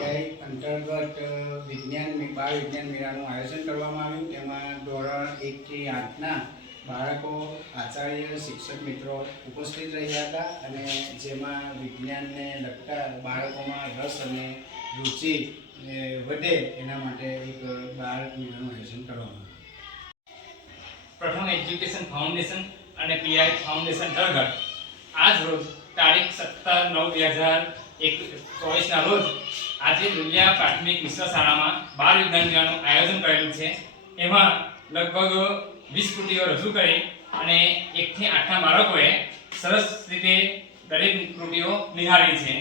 PI અંતર્ગત બાળ વિજ્ઞાન મેળાનું આયોજન કરવામાં આવ્યું. તેમાં ધોરણ 1 થી 8ના બાળકો, આચાર્ય, શિક્ષક મિત્રો ઉપસ્થિત રહ્યા હતા અને જેમાં વિજ્ઞાનને લગતા બાળકોમાં રસ અને રુચિ વધે એના માટે એક બાળ મેળાનું આયોજન કરવામાં આવ્યું. પ્રથમ એજ્યુકેશન ફાઉન્ડેશન અને પીઆઈ ફાઉન્ડેશન અંતર્ગત આજ રોજ તારીખ 17/9/2024ના રોજ આજે દુલિયા પ્રાથમિક મિશ્ર શાળામાં બાળ વિજ્ઞાન મેળાનું આયોજન કરેલું છે. એમાં લગભગ 20 કૃતિઓ રજૂ કરી અને 1 થી 8ના બાળકોએ સરસ રીતે દરેક કૃતિઓ નિહાળી છે.